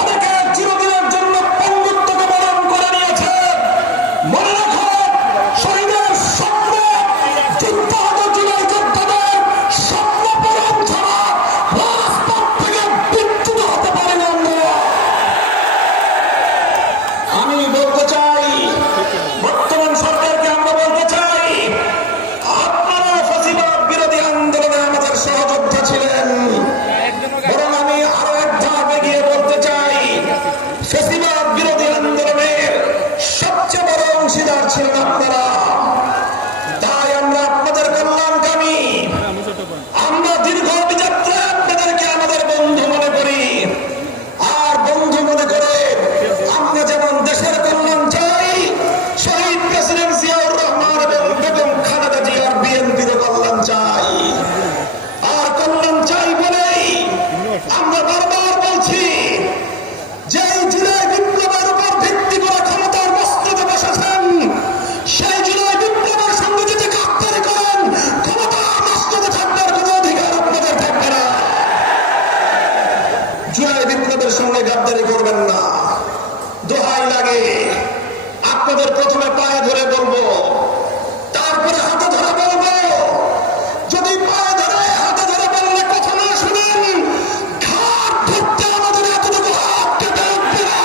অনেকে চিরদিনের জন্য পঙ্গুত্বকে বরণ করে নিয়েছে। মনে রাখো, শহীদের স্বপ্ন, যুদ্ধাহত জুলাই যোদ্ধাদের স্বপ্ন পূরণ ছাড়া রাজপথ থেকে বিচ্যুত হতে পারে না। আমি বলতে চাই, বর্তমান সরকারকে আমরা বলতে চাই, আপনারা ফ্যাসিবাদ বিরোধী আন্দোলনে আমাদের সহযোদ্ধা ছিলেন। বরং আমি আরো এক ধাপ এগিয়ে বলতে চাই, ফ্যাসিবাদ বিরোধী আন্দোলনের সবচেয়ে বড় অংশীদার ছিলেন আপনারা। তাই আমরা আপনাদের কল্যাণকামী, আমরা দীর্ঘ অভিযাত্রায় আপনাদেরকে আমাদের বন্ধু মনে করি। আর বন্ধু মনে করে আমরা যেমন দেশের কল্যাণ চাই, শহীদ প্রেসিডেন্ট জিয়াউর রহমান এবং বেগম খালেদা জিয়ার বিএনপির কল্যাণ চাই। আর কল্যাণ চাই বলেই আমরা বারবার বলছি, যে জুলাই বিপ্লবের উপর ভিত্তি করে ক্ষমতার মস্তকে বসেছেন, সেই জুলাই বিপ্লবের সঙ্গে যদি গাদ্দারি করেন, ক্ষমতার মস্তকে থাকবার কোন অধিকার আপনাদের থাকবে না। জুলাই বিপ্লবের সঙ্গে গাদ্দারি করবেন না। দোহাই লাগে, আপনাদের প্রথমে পায়ে ধরে বলবো, তারপরে হাতে ধরে বলবো। যদি পায়ে ধরে হাতে ধরে বললে কথা না শুনেন, ঘাট ধরতে আমাদের এতটুকু হাত কেটে উঠবে না।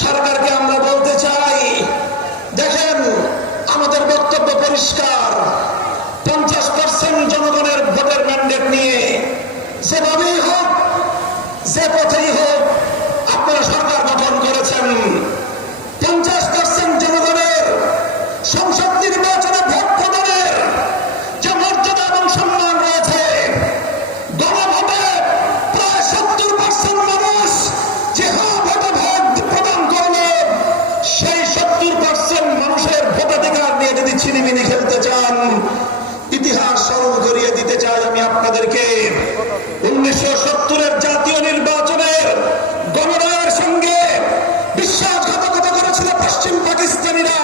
সরকারকে আমরা বলতে চাই, দেখেন আমাদের বক্তব্য পরিষ্কার। 50% জনগণের ভোটের ম্যান্ডেট নিয়ে যেভাবেই হোক, যে পথেই হোক আপনারা সরকার গঠন করেছেন। 50% জনগণের সংসদ নির্বাচনে ভোট প্রদানের যে মর্যাদা এবং সম্মান রয়েছে, গণভোটে প্রায় 70% মানুষ যে ভোটে ভোট প্রদান করলো, সেই 70% মানুষের ভোটাধিকার নিয়ে যদি ছিনিমিনি খেলতে চান, ইতিহাস স্মরণ করিয়ে দিতে চাই আমি আপনাদেরকে। 1970-এর জাতীয় নির্বাচনের গণরায়ের সঙ্গে বিশ্বাসঘাতকতা করেছিল পশ্চিম পাকিস্তানিরা।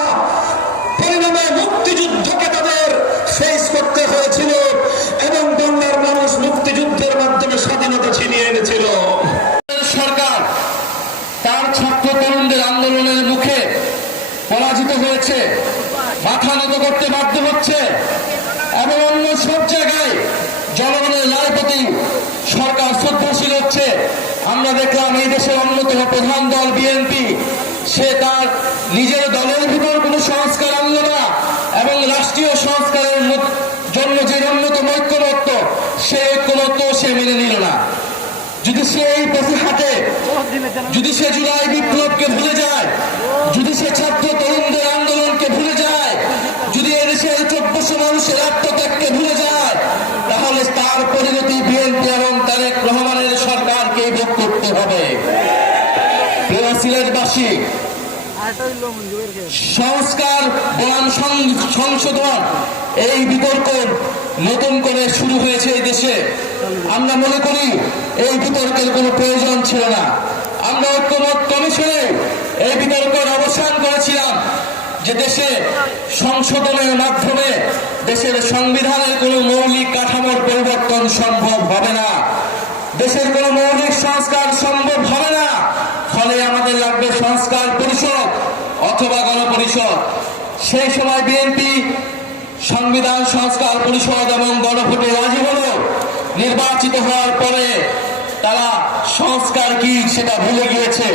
পরিণামে মুক্তিযুদ্ধকে তাদের ফেস করতে হয়েছিল এবং বাংলার মানুষ মুক্তিযুদ্ধের মাধ্যমে স্বাধীনতা ছিনিয়ে এনেছিল। সরকার তার ছাত্র তরুণদের আন্দোলনের মুখে পরাজিত হয়েছে, মাথা নত করতে বাধ্য হচ্ছে এবং অন্য সব জায়গায় জনগণের রায় প্রতি সরকার শ্রদ্ধাশীল হচ্ছে। আমরা দেখলাম এই দেশের অন্যতম প্রধান দল বিএনপি, সে তার নিজের দলের ভিতর কোনো সংস্কার আনল না এবং রাষ্ট্রীয় সংস্কারের জন্য যে অন্যতম ঐক্যমত্য, সেই ঐক্যমত্য সে মেনে নিল না। যদি সে এই পথে হাঁটে, যদি সে জুলাই বিপ্লবকে ভুলে যায়, যদি সে ছাত্র তরুণদের আন্দোলনকে ভুলে যায়, যদি এদেশের 1400 মানুষের আত্মত্যাগকে ভুলে যায়, তাহলে তার পরিণতি বিএনপি এবং তারেক রহমানের সরকারকে ভোগ করতে হবে। প্রিয় সিলেটবাসী, সংস্কার বনাম সংশোধন এই বিতর্ক নতুন করে শুরু হয়েছে এই দেশে। আমরা মনে করি এই বিতর্কের কোনো প্রয়োজন ছিল না। আমরা ঐক্যমত কমিশনে এই বিতর্কের অবসান করেছিলাম যে দেশে সংশোধনের মাধ্যমে দেশের সংবিধানের কোনো মৌলিক কাঠামোর পরিবর্তন সম্ভব হবে না, দেশের কোনো মৌলিক সংস্কার সম্ভব হবে না। ফলে আমাদের লাগবে সংস্কার পরিষদ অথবা গণপরিষদ। সেই সময় বিএনপি সংবিধান সংস্কার পরিষদ এবং গণভোটে রাজি হলো। নির্বাচিত হওয়ার পরে তারা সংস্কার কি সেটা ভুলে গিয়েছে।